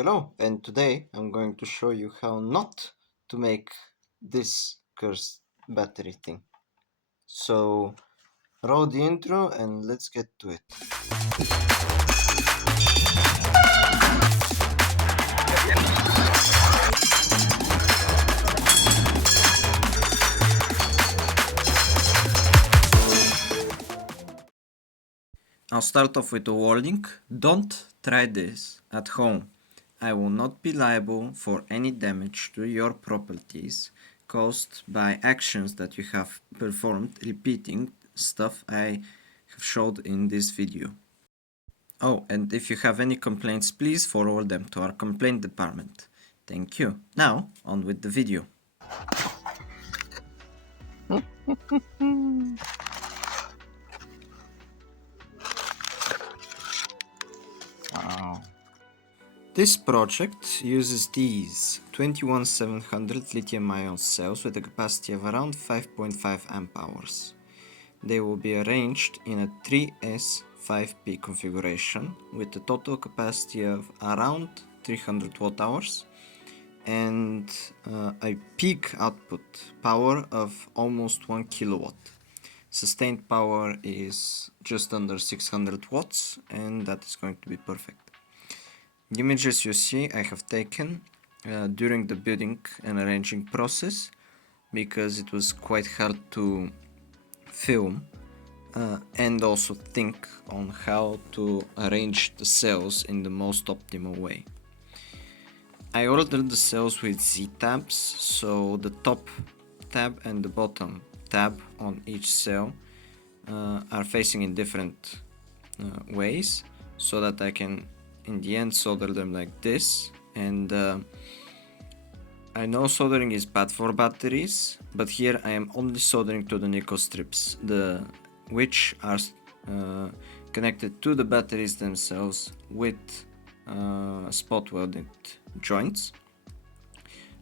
Hello, and today I'm going to show you how not to make this cursed battery thing. So, roll the intro and let's get to it. I'll start off with a warning. Don't try this at home. I will not be liable for any damage to your properties caused by actions that you have performed repeating stuff I have showed in this video. Oh, and if you have any complaints, please forward them to our complaint department. Thank you. Now, on with the video. Wow. This project uses these 21700 lithium-ion cells with a capacity of around 5.5 amp hours. They will be arranged in a 3S5P configuration with a total capacity of around 300 watt hours and a peak output power of almost 1 kilowatt. Sustained power is just under 600 watts, and that is going to be perfect. The images you see I have taken during the building and arranging process, because it was quite hard to film and also think on how to arrange the cells in the most optimal way. I ordered the cells with Z tabs, so the top tab and the bottom tab on each cell are facing in different ways, so that I can in the end solder them like this. And I know soldering is bad for batteries, but here I am only soldering to the nickel strips, which are connected to the batteries themselves with spot welded joints.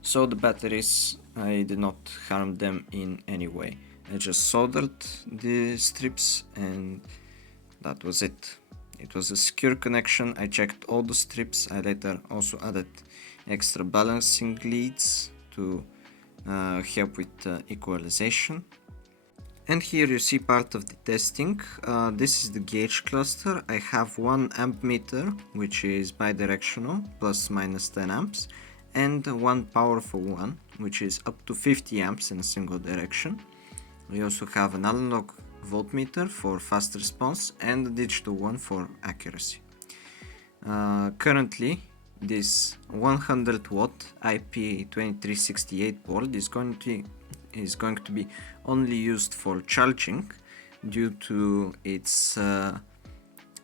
So the batteries, I did not harm them in any way. I just soldered the strips and that was it. It was a secure connection. I checked all the strips. I later also added extra balancing leads to help with equalization. And here you see part of the testing. This is the gauge cluster. I have one amp meter, which is bidirectional, plus minus 10 amps, and one powerful one, which is up to 50 amps in a single direction. We also have an analog voltmeter for fast response and a digital one for accuracy. Currently, this 100 watt IP2368 board is going to be only used for charging due to its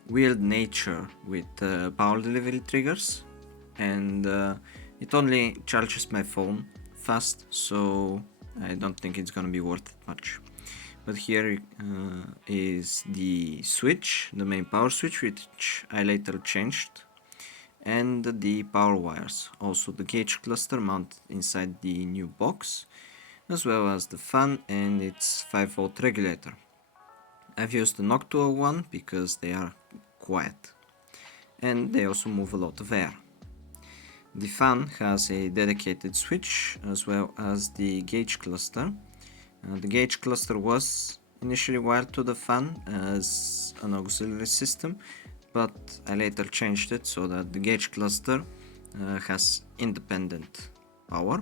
weird nature with power delivery triggers, and it only charges my phone fast, so I don't think it's gonna be worth it much. But here is the switch, the main power switch, which I later changed, and the power wires, also the gauge cluster mounted inside the new box, as well as the fan and its 5V regulator. I've used the Noctua one because they are quiet and they also move a lot of air. The fan has a dedicated switch as well as the gauge cluster. The gauge cluster was initially wired to the fan as an auxiliary system, but I later changed it so that the gauge cluster has independent power.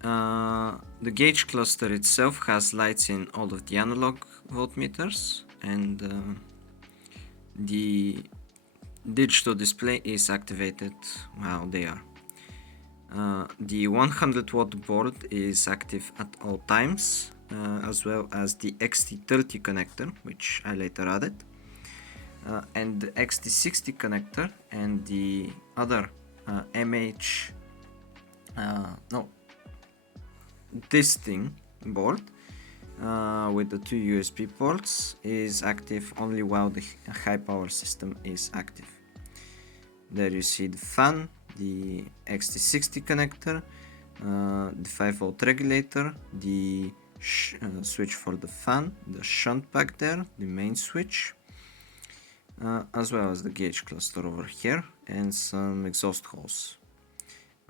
The gauge cluster itself has lights in all of the analog voltmeters, and the digital display is activated while they are. The 100 watt board is active at all times, as well as the XT30 connector, which I later added, and the XT60 connector and the other this thing board with the two USB ports is active only while the high power system is active. There you see the fan, the XT60 connector, the 5V regulator, the switch for the fan, the shunt back there, the main switch, as well as the gauge cluster over here and some exhaust holes.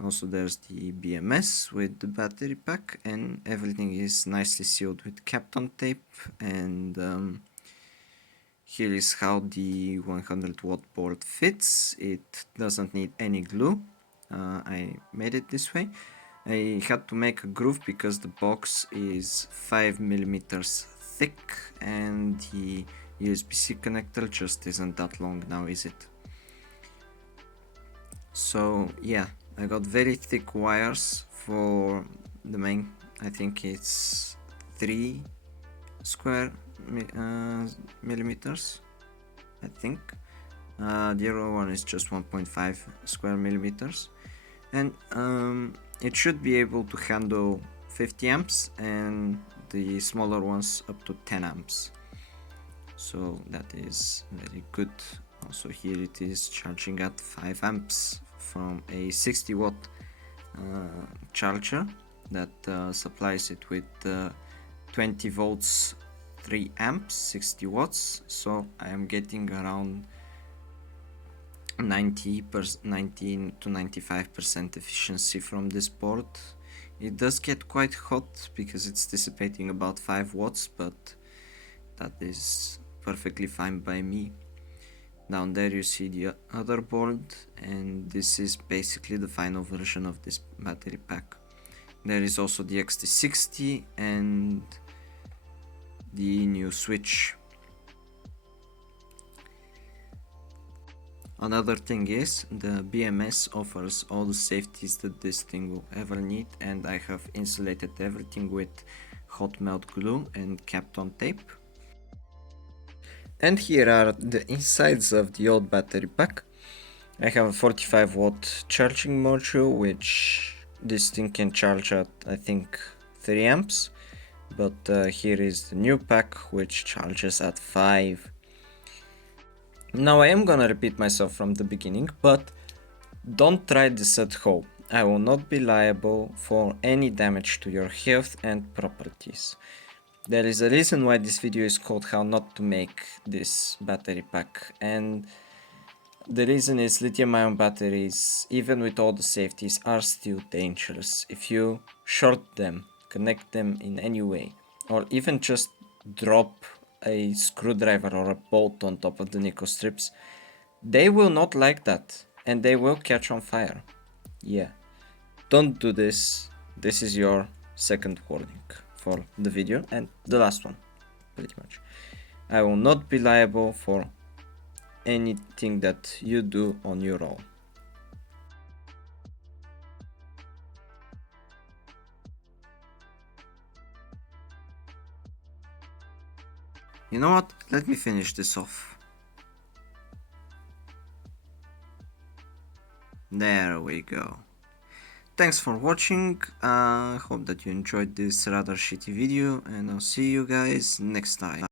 Also there's the BMS with the battery pack, and everything is nicely sealed with Kapton tape, and here is how the 100 watt board fits. It doesn't need any glue. I made it this way. I had to make a groove because the box is 5 millimeters thick and the USB-C connector just isn't that long now, is it? So yeah, I got very thick wires for the main. I think it's 3 square millimeters, I think. The other one is just 1.5 square millimeters, and it should be able to handle 50 amps and the smaller ones up to 10 amps. So that is very good. Also here it is charging at 5 amps from a 60 watt charger that supplies it with 20 volts 3 amps 60 watts, so I am getting around 90 to 95% efficiency from this board. It does get quite hot because it's dissipating about 5 watts, but that is perfectly fine by me. Down there you see the other board, and this is basically the final version of this battery pack. There is also the XT60 and the new switch. Another thing is the BMS offers all the safeties that this thing will ever need, and I have insulated everything with hot melt glue and Kapton tape. And here are the insides of the old battery pack. I have a 45 watt charging module, which this thing can charge at I think 3 amps, but here is the new pack which charges at 5. Now I am gonna repeat myself from the beginning, but don't try this at home. I will not be liable for any damage to your health and properties. There is a reason why this video is called how not to make this battery pack, and the reason is lithium-ion batteries, even with all the safeties, are still dangerous. If you short them, connect them in any way, or even just drop a screwdriver or a bolt on top of the nickel strips, they will not like that, and they will catch on fire. Yeah, don't do this. This is your second warning for the video, and the last one, pretty much. I will not be liable for anything that you do on your own. You know what? Let me finish this off. There we go. Thanks for watching. Hope that you enjoyed this rather shitty video, and I'll see you guys next time.